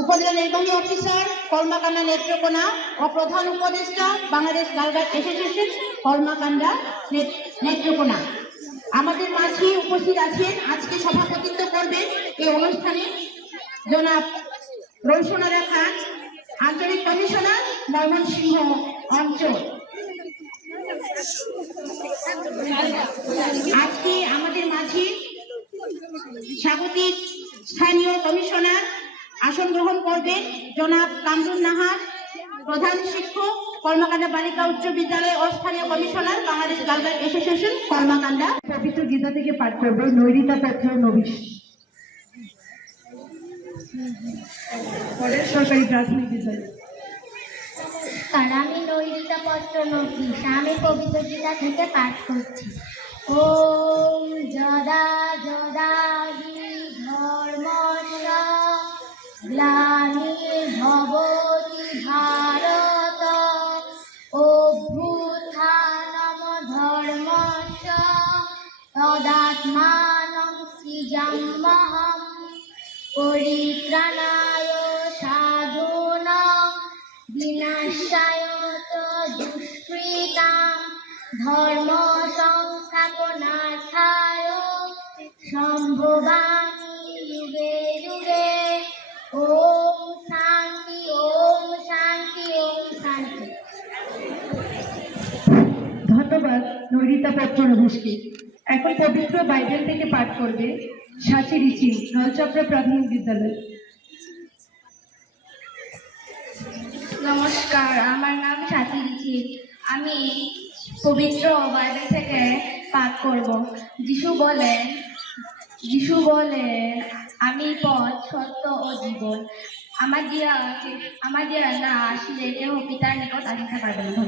উপজেলা নির্বাহী অফিসার কলমাকান্দা নেত্রকোনা ও প্রধান উপদেষ্টা বাংলাদেশ গার্লগাইড অ্যাসোসিয়েশন কলমাকান্দা নেত্রকোনা আমাদের মাঝে উপস্থিত আছেন। আজকে সভাপতিত্ব করবেন এই অনুষ্ঠানে জনাব রৌশনারা খান, আঞ্চলিক কমিশনার ময়মনসিংহ অঞ্চল। আজকে আমাদের মাঝে স্বাগতিক স্থানীয় কমিশনার আসন গ্রহণ করবেন জনাব কামরুন নাহার, প্রধান শিক্ষক কলমাকান্দা বালিকা উচ্চ বিদ্যালয় ও স্থানীয় কমিশনার বাংলাদেশ গার্লগাইড অ্যাসোসিয়েশন কলমাকান্দা। পবিত্র গীতা থেকে পাঠ করবে নৈরিতা পত্র নবিশ, সরকারি প্রাথমিক বিদ্যালয়। আমি নৈরিতা পত্র নবিশ, আমি পবিত্র গীতা থেকে পাঠ করছি। ওম যদা যদা হি ধর্মস্য গ্লানির্ভবতি ভারত অভ্যুত্থানম ধর্মস্য তদাত্মানং সৃজাম্যহং পরিত্রাণায় সাধূনাং বিনাশায় দুষ্কৃতাং ধর্ম সংস্থাপনার্থায় সম্ভবামি যুগে যুগে। ওম শান্তি, ওম শান্তি, ওম শান্তি। ধন্যবাদ নৈরিতা পত্র নবিশকে। এখন পবিত্র বাইবেল থেকে পাঠ করবে সাচি রিচি, নলচক্র প্রাথমিক বিদ্যালয়। নমস্কার, আমার নাম সাথী রিচি। আমি পবিত্র বাইবেল থেকে পাঠ করব। যিশু বলেন আমি পথ, সত্য ও জীবন। আমার দিয়া না আসলে কেউ পিতার নিকট আসতে পারবে না।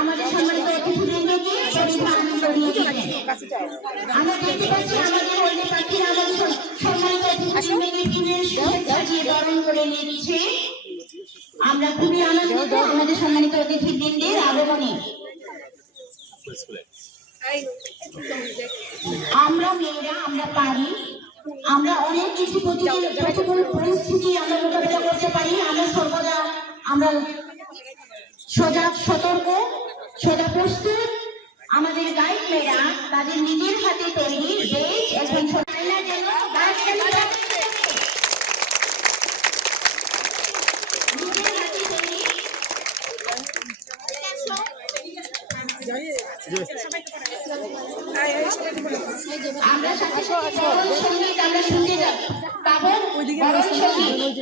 আমাদের সম্মানিত অতিথিবৃন্দকে আমরা দেখতে পাচ্ছি আমাদের অন্য পাখিরা আমাদের সম্মানিত অতিথিবৃন্দকে বরণ করে নিচ্ছে। আমরা খুবই আনন্দিত আমাদের সম্মানিত অতিথিবৃন্দের আগমনে। আমরা মেয়েরা আমরা পারি, আমরা অনেক কিছু প্রতিকূল পরিস্থিতি আমরা মোকাবেলা করতে পারি। আমরা সর্বদা আমরা সজাগ, সতর্ক, সদা প্রস্তুত। আমাদের গাইড মেয়েরা তাদের নিজের হাতে তৈরি বেশ এখন আমরা সঙ্গীত আমরা শুনতে যাব পাবো সঙ্গীত।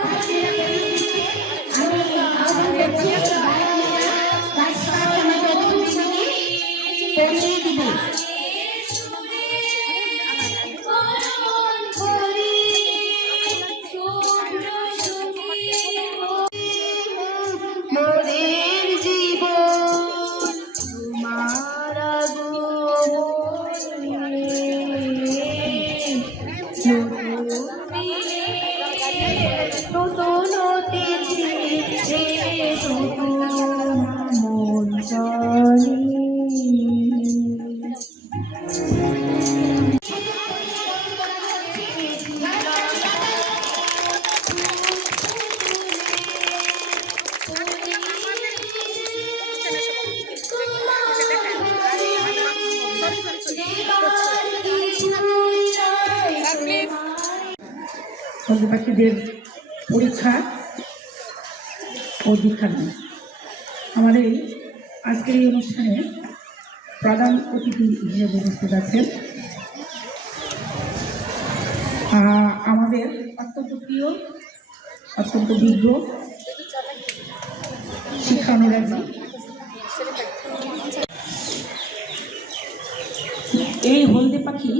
আহ্বান করছি আমাদের অতিথিকে পৌঁছে দিব। মোদের জীবন তোমার নতুন অতিথি মন চলে। বন্ধু পাখিদের পরীক্ষা ও দীক্ষাদান। আমাদের আজকের এই অনুষ্ঠানে প্রধান অতিথি হিসেবে উপস্থিত আছেন আমাদের অত্যন্ত প্রিয়, অত্যন্ত বিজ্ঞ শিক্ষানুরাগী। এই হলদে পাখি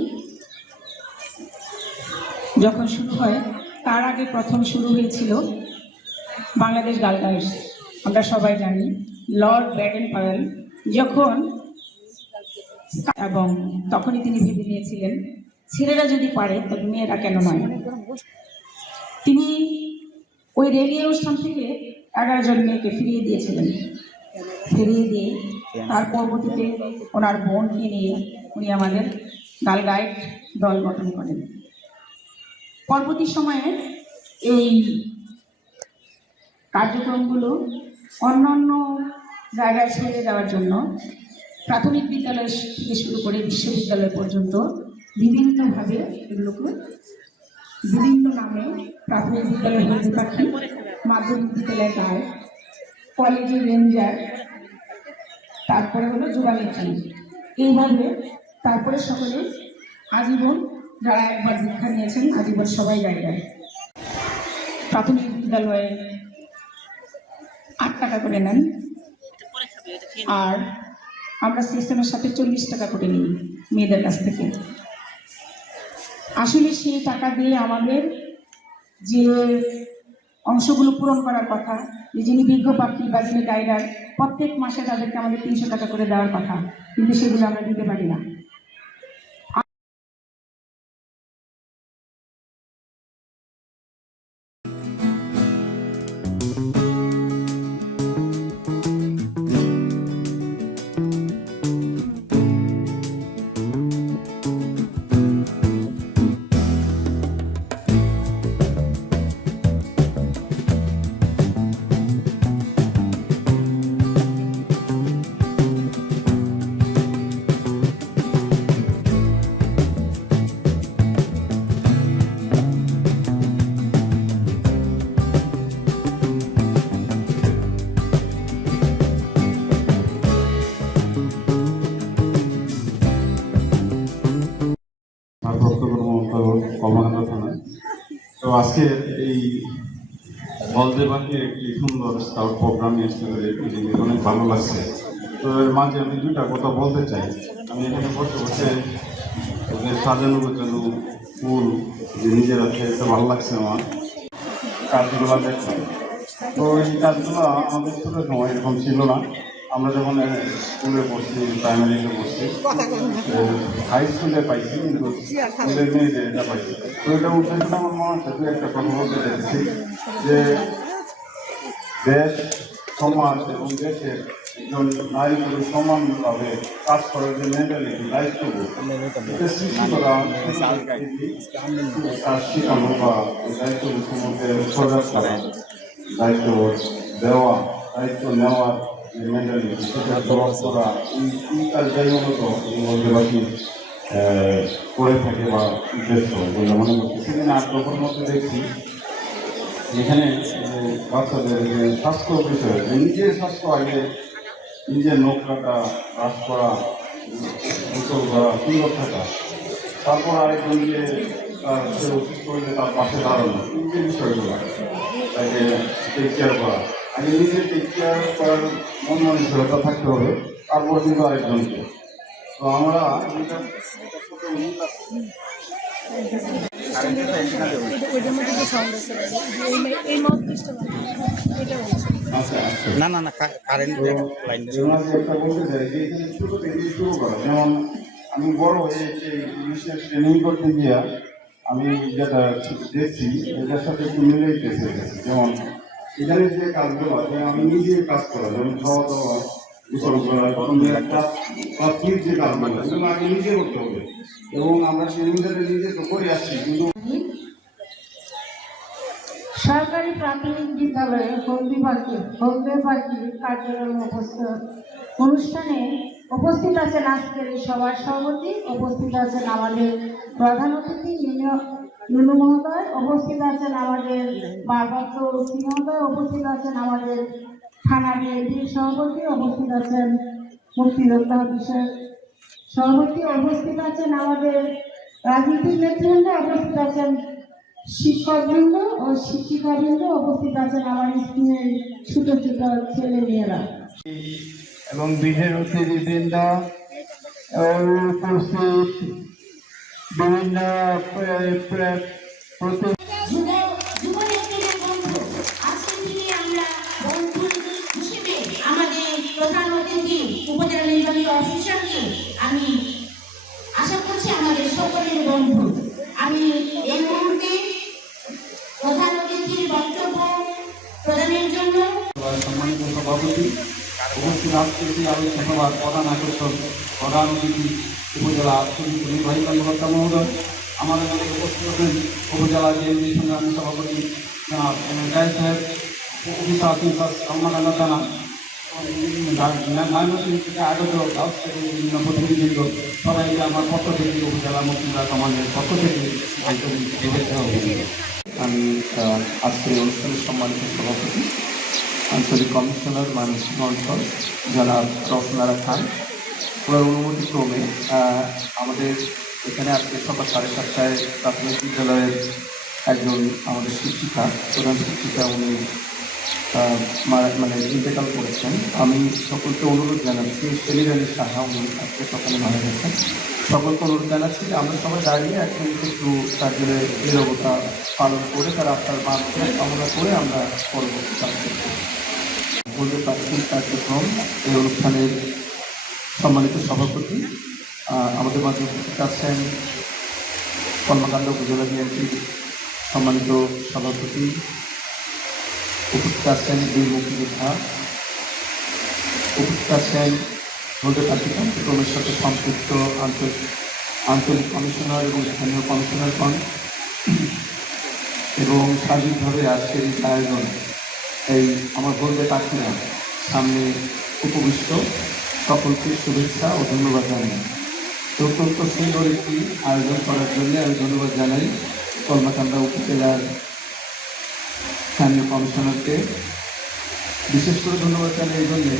যখন শুরু হয় তার আগে প্রথম শুরু হয়েছিল বাংলাদেশ গার্ল গাইডস। আমরা সবাই জানি লর্ড ব্যাডেন পাওয়েল যখন, এবং তখনই তিনি ভেবে নিয়েছিলেন ছেলেরা যদি পারে তবে মেয়েরা কেন নয়। তিনি ওই রেডিও অনুষ্ঠান থেকে 11 জন মেয়েকে ফিরিয়ে দিয়েছিলেন। ফিরিয়ে দিয়ে তার পরবর্তীতে ওনার বোনকে নিয়ে উনি আমাদের গার্ল গাইড দল গঠন করেন। পরবর্তী সময়ে এই কার্যক্রমগুলো অন্যান্য জায়গায় ছেড়ে দেওয়ার জন্য প্রাথমিক বিদ্যালয় থেকে শুরু করে বিশ্ববিদ্যালয় পর্যন্ত বিভিন্নভাবে এগুলোকে বিভিন্ন নামে, প্রাথমিক বিদ্যালয় হলদে পাখি, মাধ্যমিক বিদ্যালয় গাইড, কলেজে রেঞ্জার, তারপরে হলো যুগামিত্রী, এইভাবে তারপরে সকলে আজীবন যারা একবার দীক্ষা নিয়েছেন আজীবন সবাই গাইডার। প্রাথমিক বিদ্যালয়ে 8 টাকা করে নেন, আর আমরা সিস্টেমের সাথে 40 টাকা করে নিই মেয়েদের কাছ থেকে। আসলে সেই টাকা দিয়ে আমাদের যে অংশগুলো পূরণ করার কথা, যিনি বিজ্ঞ পাখি বা যিনি গাইডার, প্রত্যেক মাসে তাদেরকে আমাদের 300 টাকা করে দেওয়ার কথা, কিন্তু সেগুলো আমরা দিতে পারি না। তো আজকে এই হলদে পাখির একটি সুন্দর স্কাউট প্রোগ্রাম এসে অনেক ভালো লাগছে। তো এর মাঝে আমি 2টা কথা বলতে চাই। আমি এখানে বসে বসে ওদের সাজানো গোছানো ফুল যে নিজের আছে, এটা ভালো লাগছে আমার কাজগুলো দেখলাম। তো এই কাজগুলো আমাদের ছোটো সময় এরকম ছিল না। আমরা যখন স্কুলে পড়ছি, প্রাইমারিতে পড়ছি, হাই স্কুলে পাইছি, কিন্তু স্কুলের মেয়েদের এটা পাইছি। তো এটা উদ্দেশ্য আমার মনে হচ্ছে 2-1টা কথা বলতে চাইছি যে দেশ, সমাজ এবং দেশের একজন নারী পুরুষ সমানভাবে কাজ করার যে মেন্টালিটি, দায়িত্ববোধ, এটা সৃষ্টি করা, কাজ শেখানো বা দায়িত্ববোধ সম্পর্কে সজাগ করা, দায়িত্ব দেওয়া, দায়িত্ব নেওয়ার যে মেন্টালিটি, সেটা প্রভাব করা, এই কাজটাই মূলত বলতে পারি করে থাকে বা উদ্দেশ্য বলে মনে করছি। সেদিন 8 মধ্যে দেখছি এখানে বাচ্চাদের যে স্বাস্থ্য বিষয়ে, নিজের স্বাস্থ্য আগে নিজের নখ কাটা, ব্রাশ করা, গোসল করা, সুন্দর থাকা, তারপর আরেকজনকে তার সে অসুস্থ হলে তার পাশে দাঁড়ানো, এই যে বিষয়গুলো তাকে টেক কেয়ার করা। আগে নিজে টেক কেয়ার করার মন মানসিকতা থাকতে হবে, তারপর কিন্তু আরেকজনকে। তো আমরা যেটা আচ্ছা আচ্ছা না না না কারেন্ট লাইনটা একটা বলতে চাই যে এখানে ছোট থেকে শুরু করা। যেমন আমি বড় হয়ে ইংলিশের ট্রেনিং করতে গিয়া আমি যেটা দেখছি এটার সাথে একটু মিলেই গেছে। যেমন এখানে যে কাজগুলো আছে আমি নিজে কাজ করা, যেমন খাওয়া দাওয়া গোসল করা, প্রাথমিক যে কাজগুলো এগুলো আগে নিজে করতে হবে, এবং আমরা সেই অনুযায়ী নিজে তো করে আসছি। কিন্তু সরকারি প্রাথমিক বিদ্যালয়ে হলদে পাখি কার্যক্রম অনুষ্ঠানে উপস্থিত আছেন আজকের এই সভার সভাপতি, উপস্থিত আছেন আমাদের প্রধান অতিথি নুনু মহোদয়, উপস্থিত আছেন আমাদের ভারপ্রাপ্ত ওসি মহোদয়, উপস্থিত আছেন আমাদের থানা বিএনপির সভাপতি, উপস্থিত আছেন মুক্তিযোদ্ধা অফিসের সভাপতি, উপস্থিত আছেন আমাদের রাজনীতির নেতৃবৃন্দ, উপস্থিত আছেন শিক্ষকবৃন্দ ও শিক্ষিকাবৃন্দ, উপস্থিত আছেন আমার স্কুলের ছোট ছোট ছেলে মেয়েরা এবং বিশেষ অতিথিবৃন্দ উপস্থিত বিভিন্ন যুবনেত্রীদের বন্ধু, আজকে থেকে আমরা বন্ধু হিসেবে আমাদের প্রধান অতিথি উপজেলা নির্বাহী অফিসারকে আমি আশা করছি আমাদের সকলের বন্ধু। আমি এই মুহূর্তে প্রধান অতিথির বক্তব্য প্রদানের জন্য সম্মানিত সভাপতি, উপস্থিত আজকের আলোচনা সভার প্রধান আকর্ষণ প্রধান অতিথি উপজেলা নির্বাহী কর্মকর্তা মহোদয়, আমাদের মধ্যে উপস্থিত আছেন উপজেলা বিএনপি সংগ্রামী সভাপতি গায়ে সাহেব, রমনাকান্দা থানা ময়মনসিংহ থেকে আগত গাছ থেকে বিভিন্ন প্রতিনিধিবৃন্দ, সবাইকে আমার পক্ষ থেকে উপজেলা মুক্তিযোদ্ধা সমাজের পক্ষ থেকে আন্তরিক শুভেচ্ছা ও অভিনন্দন। আমি আজকের অনুষ্ঠানের সম্মানিত সভাপতি আঞ্চলিক কমিশনার ময়মনসিংহ অঞ্চল জনাব রওশনারা খান, ওনার অনুমতি ক্রমে আমাদের এখানে আজকে সকাল 7:30টায় প্রাথমিক বিদ্যালয়ের একজন আমাদের শিক্ষিকা, প্রধান শিক্ষিকা, উনি মানে ইন্তেকাল করেছেন। আমি সকলকে অনুরোধ জানাচ্ছি, সেলির আলী সাহা, উনি আজকে সকালে মারা গেছেন। সকলকে অনুরোধ জানাচ্ছি যে আমরা সবাই দাঁড়িয়ে এখন একটু তার জন্য নীরবতা পালন করে তার আত্মার মাধ্যমে কামনা করে আমরা পরবর্তী কাজ করব। বলতে পারছি কার্যক্রম এই অনুষ্ঠানের সম্মানিত সভাপতি আমাদের মাঝে উপস্থিত আছেন কর্মকাণ্ডা উপজেলা বিএনপির সম্মানিত সভাপতি, উপস্থিত আছেন বীর মুক্তিযোদ্ধা, উপস্থিত আছেন হলদে পাখি কার্যক্রমের সাথে সম্পৃক্ত আঞ্চলিক কমিশনার এবং স্থানীয় কমিশনারগণ, এবং সার্বিকভাবে আজকের এই আয়োজন এই আমার হলদে পাখিরা সামনে উপবিষ্ট সকলকে শুভেচ্ছা ও ধন্যবাদ জানাই। অত্যন্ত সুন্দর একটি আয়োজন করার জন্য আমি ধন্যবাদ জানাই কর্মকাণ্ডা উপজেলার স্থানীয় কমিশনারকে। বিশেষ করে ধন্যবাদ জানাই এই জন্যে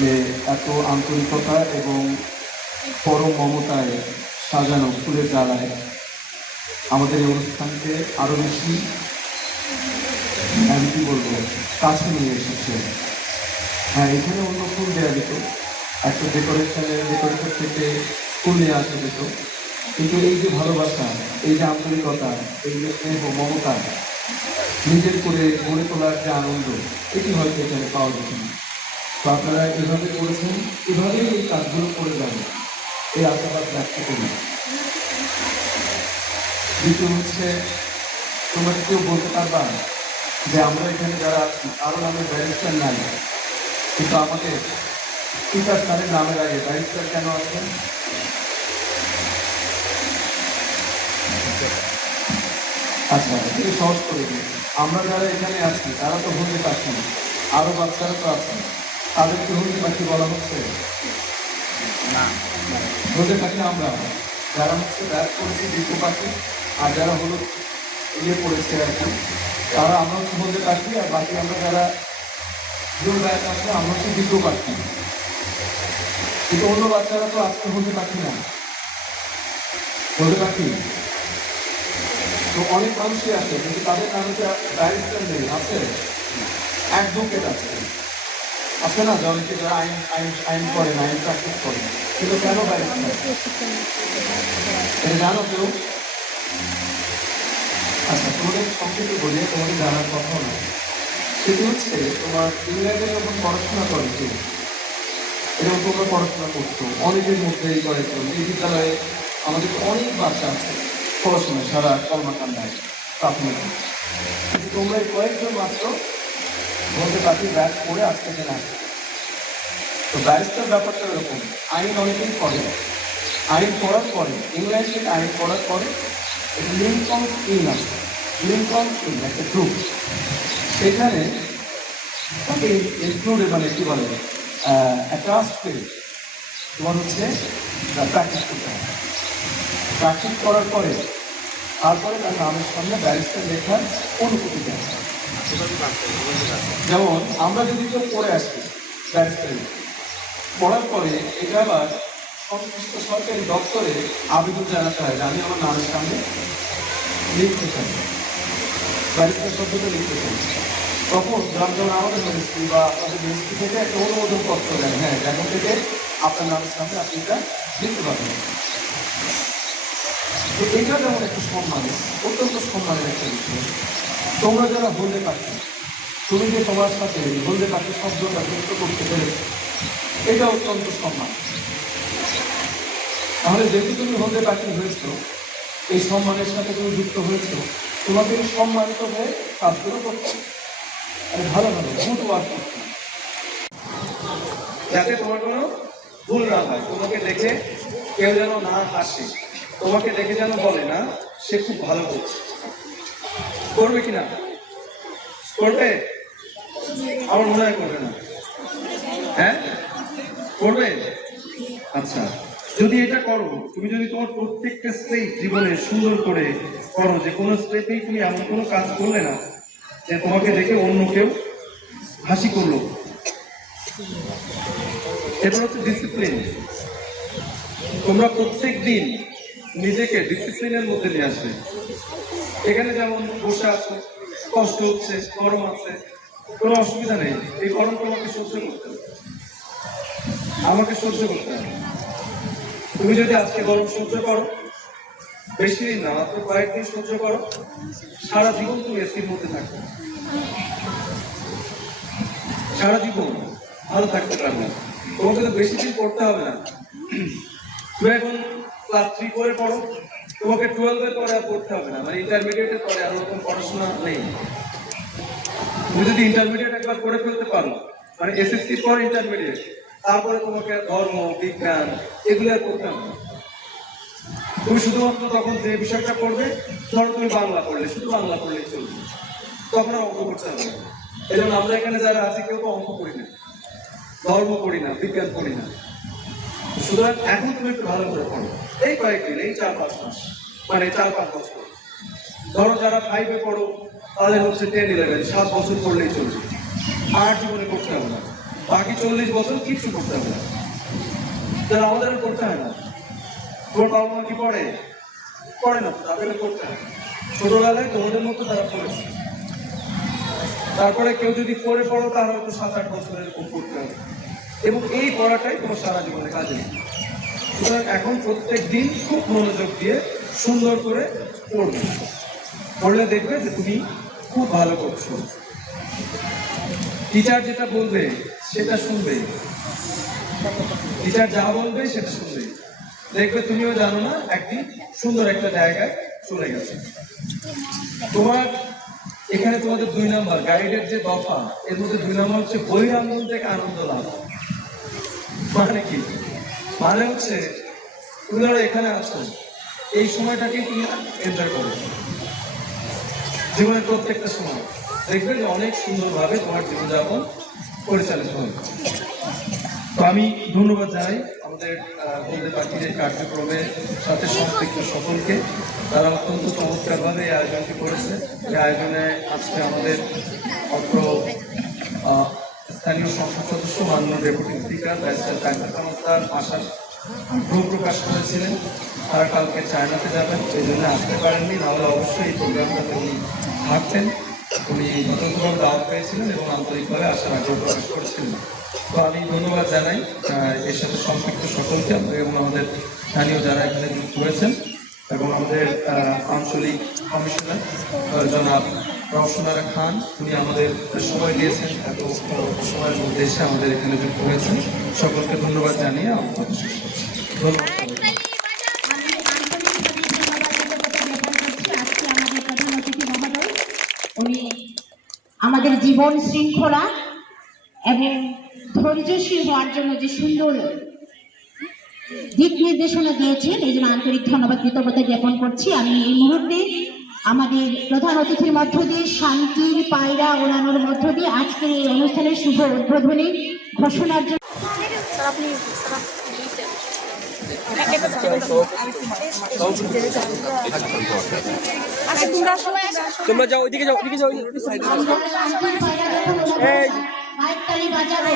যে এত আন্তরিকতা এবং পরম মমতায় সাজানো ফুলের জ্বালায় আমাদের এই অনুষ্ঠানকে আরও বেশি আমি কী বলবো কাছে নিয়ে এসেছে। হ্যাঁ, এখানে অন্য ফুল দেওয়া যেত, একটা ডেকোরেটর থেকে ফুল নিয়ে আসা যেত, কিন্তু এই যে ভালোবাসা, এই যে আন্তরিকতা, এই যে স্নেহ মমতা নিজের করে গড়ে তোলার যে আনন্দ, এটি হয়তো এখানে পাওয়া যেত না। তো আপনারা এভাবে করেছেন, এভাবেই এই কাজগুলো করে যাবেন, এই আশাবাদ ব্যক্ত করি। দ্বিতীয় হচ্ছে, তোমরা কেউ বলতে পারবা যে আমরা এখানে যারা আছি কারো নামে ব্যারিস্টার নাই, কিন্তু আমাদের স্পিকার স্যারের নামের আগে ব্যারিস্টার কেন আছে? আচ্ছা, একটু সহজ করে দিই। আমরা যারা এখানে আছি তারা তো হলদে পাখি, আরও বাচ্চারা তো আছে, তাদেরকে হলদে পাখি বলা হচ্ছে না। হলদে পাখি আমরা যারা হচ্ছে ব্যাট করেছি বিজ্ঞ পাখি, আর যারা হলুদ পড়েছে আর কি, তারা আমরা হচ্ছে হলদে পাখি, আর বাকি আমরা যারা ব্লু ব্যাট আছে আমরা হচ্ছে বিজ্ঞ পাখি। কিন্তু অন্য বাচ্চারা তো আজকে হলদে পাখি না, হলদে পাখি তো অনেক মানুষই আছে, কিন্তু তাদের নামে ব্যারিস্টার নেই, আছে অ্যাডভোকেট আছে, আছে না, যে অনেকে যারা আইন আইন আইন করে না, আইন প্র্যাকটিস করে, কিন্তু কেন ব্যারিস্টার? এটা জানো কেউ? আচ্ছা, তোমাদের সংক্ষেপে বলি, তোমাদের জানার কথা না, সেটি হচ্ছে তোমার ইংল্যান্ডে যখন পড়াশোনা করে কেউ, এরকম তোমরা পড়াশোনা করছো অনেকের মধ্যে এই কয়েকজন, এই বিদ্যালয়ে আমাদের অনেক বাচ্চা আছে পড়াশোনা সারা কর্মকাণ্ডায় প্রাথমিক, কিন্তু তোমরা এই কয়েকজন মাত্র বলতে পারি ব্যাচ করে আজকে দিন আসছে। তো ব্যারিস্টার ব্যাপারটা এরকম, আইন অনেকেই করে, আইন পড়ার পরে ইংল্যান্ড থেকে আইন পড়ার পরে লিঙ্কন স্কিম আছে, লিঙ্কন স্কিম একটা গ্রুপ, সেখানে তাকে ইনক্লুডে মানে কি বলে ট্রাস্ট করে তোমার হচ্ছে প্র্যাকটিস করতে হবে। প্র্যাকটিস করার পরে তারপরে তার নামের সামনে ব্যারিস্টার লেখার অনুমতি দেয়। যেমন আমরা যদি কেউ পড়ে আসি ব্যারিস্টারি, পড়ার পরে এটা আবার সংশ্লিষ্ট সরকারি দপ্তরে আবেদন জানাতে হয় যে আমি আমার নামের সামনে লিখতে চাই, ব্যারিস্টার শব্দটা লিখতে চাই। তখন যেমন আমাদের মিনিস্ট্রি বা আপনাদের মিনিস্ট্রি থেকে একটা অনুমোদন পত্র দেন, হ্যাঁ এখন থেকে আপনার নামের সামনে আপনি এটা লিখতে পারবেন। তো এটা যেমন একটা সম্মানের, অত্যন্ত সম্মানের একটা বিষয়। তোমরা যারা হলদে পাখি, তুমি যে তোমার সাথে হলদে পাখি শব্দটা যুক্ত করতে পেরেছো, এটা অত্যন্ত সম্মান। তাহলে যেহেতু তুমি হলদে পাখি হয়েছো, এই সম্মানের সাথে তুমি যুক্ত হয়েছো, তোমাকে সম্মানিত হয়ে কাজগুলো করতে ভালো ভালো গুড ওয়ার্ক করতে, যাতে তোমার কোনো ভুল না হয়, তোমাকে দেখে কেউ যেন না হাসে, তোমাকে দেখে যেন বলে না সে খুব ভালো করছে। করবে কিনা? করবে? আমার মনে হয় করবে না। হ্যাঁ করবে? আচ্ছা, যদি এটা করো, তুমি যদি তোমার প্রত্যেকটা স্টেপ জীবনে সুন্দর করে করো, যে কোনো স্টেপেই তুমি এমন কোনো কাজ করলে না যে তোমাকে দেখে অন্য কেউ হাসি করলো, এটা হচ্ছে ডিসিপ্লিন। তোমরা প্রত্যেক দিন নিজেকে ডিসিপ্লিনের মধ্যে নিয়ে আসবে। এখানে যেমন বসে আছো, কষ্ট হচ্ছে, গরম আছে, কোনো অসুবিধা নেই, এই গরম তোমাকে সহ্য করতে হবে, আমাকে সহ্য করতে হবে। তুমি যদি আজকে গরম সহ্য করো, বেশি দিন না, মাত্র কয়েকদিন সহ্য করো, সারা জীবন তুমি এসির মধ্যে থাকবে, সারা জীবন ভালো থাকতে পারবে। তোমাকে তো বেশি দিন পড়তে হবে না। তুমি এখন ক্লাস 3 করে পড়ো, তোমাকে 12-এর পরে আর পড়তে হবে না, মানে ইন্টারমিডিয়েটের পরে আর ওরকম পড়াশোনা নেই। তুমি যদি ইন্টারমিডিয়েট একবার করে ফেলতে পারো, মানে এসএসসির পরে ইন্টারমিডিয়েট, তারপরে তোমাকে ধর্ম, বিজ্ঞান এগুলো আর পড়তে হবে না। তুমি শুধুমাত্র তখন যে বিষয়টা পড়বে, ধরো তুমি বাংলা পড়লে, শুধু বাংলা পড়লেই চলবে, তখন আর অঙ্ক করতে হবে না। এই জন্য আমরা এখানে যারা আছি কেউ তো অঙ্ক পড়ি না, ধর্ম পড়ি না, বিজ্ঞান পড়ি না। সুতরাং এখন তুমি একটু ভালো করে পড়ো, এই কয়েকদিন, এই 4-5 মাস, মানে 4-5 বছর। ধরো যারা 5-এ পড়ো, তাদের হচ্ছে 10-11, 7 বছর পড়লেই চলবে, আর জীবনে করতে হবে না। বাকি 40 বছর কিচ্ছু করতে হবে না, যারা আমাদের করতে হয় না। তোমার বাবা মা কি পড়ে? পড়ে না, তাদেরকে করতে হয়। ছোটবেলায় তোমাদের মতো তারা পড়েছে, তারপরে কেউ যদি পড়ে পড়ো, তাহলে হয়তো 7-8 বছর এরকম করতে হবে, এবং এই পড়াটাই তোমার সারা জীবনে কাজে লাগে। সুতরাং এখন প্রত্যেক দিন খুব মনোযোগ দিয়ে সুন্দর করে পড়বে, পড়লে দেখবে যে তুমি খুব ভালো করছো। টিচার যেটা বলবে সেটা শুনবে, টিচার যা বলবে সেটা শুনবে, দেখবে তুমিও জানো না একদিন সুন্দর একটা জায়গায় চলে গেছে। তোমার এখানে তোমাদের 2 নম্বর গাইডের যে দফা, এর মধ্যে 2 নম্বর হচ্ছে বহিরাঙ্গন থেকে আনন্দ লাভ। মানে কি? মানে হচ্ছে তুমি ধরো এখানে আছো, এই সময়টাকে তুমি এনজয় করো, জীবনের প্রত্যেকটা সময় দেখবে যে অনেক সুন্দরভাবে তোমার জীবনযাপন পরিচালিত হবে। তো আমি ধন্যবাদ জানাই আমাদের হলদে পাখির এই কার্যক্রমের সাথে সম্পৃক্ত সকলকে, তারা অত্যন্ত চমৎকারভাবে এই আয়োজনটি করেছে। এই আয়োজনে আজকে আমাদের অত্র স্থানীয় সংসদ সদস্য মাননীয় deputy speaker barrister Kaiser Talukdar আশার আগ্রহ প্রকাশ করেছিলেন, তারা কালকে চায়নাতে যাবেন, সেই জন্য আসতে পারেননি, নাহলে অবশ্যই এই প্রোগ্রামটাতে উনি থাকতেন। উনি যথাযথভাবে দাওয়াত পেয়েছিলেন এবং আন্তরিকভাবে আসার আগ্রহ প্রকাশ করেছিলেন। তো আমি ধন্যবাদ জানাই এর সাথে সম্পৃক্ত সকলকে এবং আমাদের স্থানীয় যারা এখানে যুক্ত হয়েছেন এবং আমাদের আঞ্চলিক কমিশনার জনাব রওশনারা খান, উনি আমাদের সময় দিয়েছেন, এত সময়ের মধ্যে এসে আমাদের এখানে যুক্ত হয়েছেন। সকলকে ধন্যবাদ জানিয়ে আমার কথা শেষ করছি। ধন্যবাদ। আমি আন্তরিকভাবে ধন্যবাদ জ্ঞাপন করছি আজকে আমাদের প্রধান অতিথি মহোদয়। উনি আমাদের জীবন শৃঙ্খলা এবং ধৈর্যশীল হওয়ার জন্য যে সুন্দর দিক নির্দেশনা দিয়েছেন, এই জন্য আন্তরিক ধন্যবাদ কৃতজ্ঞতা জ্ঞাপন করছি। আমি এই মুহূর্তে আমাদের প্রধান অতিথির মধ্য দিয়ে শান্তির পায়রা ওড়ানোর মধ্য দিয়ে আজকের এই অনুষ্ঠানের শুভ উদ্বোধনী ঘোষণার জন্য তোমরা যাও, ওইদিকে যাও, ওইদিকে যাও। শান্তির পায়রা মাইক তালি বাজাবো।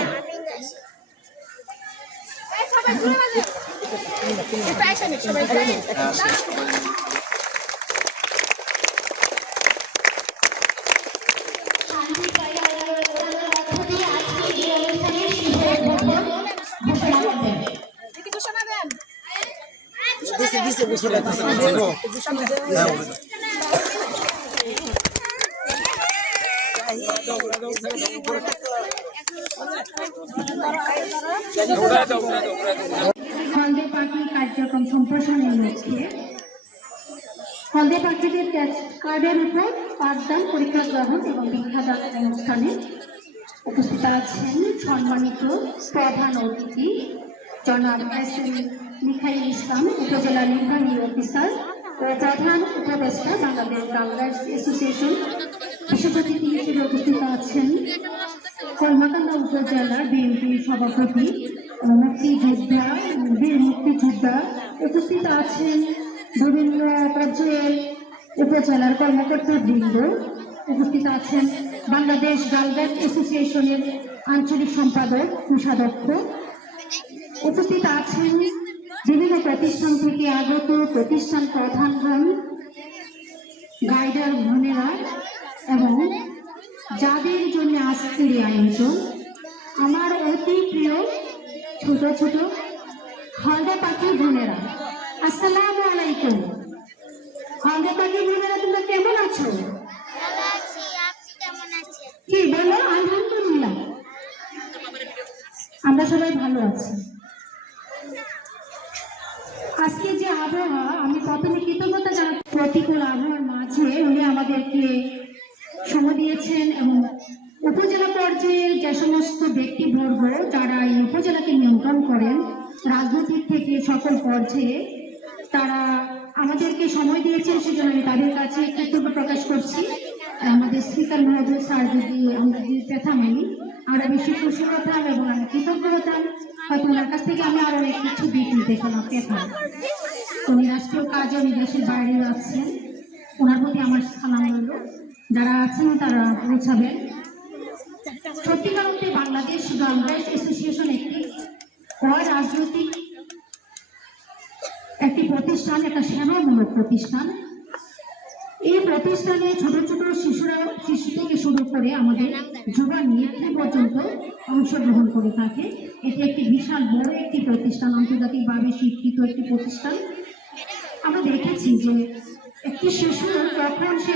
শান্তির পায়রা ওড়ানোর মধ্য দিয়ে আজকে এই অনুষ্ঠানের শুভ উদ্বোধন ঘোষণা করবেন। হলদে পাখি কার্যক্রম সম্প্রসারণের লক্ষ্যে হলদে পাখিদের কার্ডের উপর পাঠদান, পরীক্ষা গ্রহণ এবং দীক্ষাদান অনুষ্ঠানে উপস্থিত আছেন সম্মানিত প্রধান অতিথি জনাব এস.এম. মিখাইল ইসলাম, উপজেলা নির্বাহী অফিসার ও প্রধান উপদেষ্টা বাংলাদেশ গার্লস অ্যাসোসিয়েশন। বিশেষ অতিথি হিসেবে উপস্থিত আছেন কলমাকান্দা উপজেলার বিএনপি সভাপতি বীর মুক্তিযোদ্ধা। উপস্থিত আছেন বিভিন্ন পর্যায়ের উপজেলার কর্মকর্তা বৃন্দ। উপস্থিত আছেন বাংলাদেশ গার্লস অ্যাসোসিয়েশনের আঞ্চলিক সম্পাদক কোষাধ্যক্ষ। উপস্থিত আছেন বিভিন্ন প্রতিষ্ঠান থেকে আগত প্রতিষ্ঠান প্রধানগণ, গাইডার বোনেরা এবং যাদের জন্য আজকের এই আয়োজন, আমার অতি প্রিয় ছোট ছোট হলদে পাখি বোনেরা, আসসালামু আলাইকুম। হলদে পাখি বোনেরা, তোমরা কেমন আছো? কি বলো? আলহামদুলিল্লাহ, আমরা সবাই ভালো আছি। আজকে যে আবহাওয়া, আমি প্রথমে কৃতজ্ঞতা জানাই প্রতিকূল আবহাওয়ার মাঝে উনি আমাদেরকে সময় দিয়েছেন এবং উপজেলা পর্যায়ের যে সমস্ত ব্যক্তিবর্গ যারা এই উপজেলাকে নিয়ন্ত্রণ করেন, রাজনৈতিক থেকে সকল পর্যায়ে, তারা আমাদেরকে সময় দিয়েছেন, সেজন্য আমি তাদের কাছে কৃতজ্ঞ প্রকাশ করছি। আমাদের স্পিকার মহোদয় স্যার যদি আমাদের পেতাম, আমি আরো বেশি খুশি হতাম এবং আমি কৃতজ্ঞ হতাম। হয়তো ওনার কাছ থেকে আমি আরো অনেক কিছু পেতাম। উনি রাষ্ট্রীয় কাজে উনি দেশের বাইরেও আছেন, ওনার প্রতি আমার সালাম রইল। যারা আছেন তারা পৌঁছাবেন। সত্যিকার অর্থে বাংলাদেশ গার্লস অ্যাসোসিয়েশন একটি অরাজনৈতিক একটি প্রতিষ্ঠান, একটা সেবামূলক প্রতিষ্ঠান। এই প্রতিষ্ঠানে ছোট ছোট শিশু থেকে শুরু করে আমাদের যুবা নেত্রী পর্যন্ত অংশগ্রহণ করে থাকে। এটি একটি বিশাল বড় একটি প্রতিষ্ঠান, আন্তর্জাতিকভাবে স্বীকৃত একটি প্রতিষ্ঠান। আমরা দেখেছি যে একটি শিশু যখন সে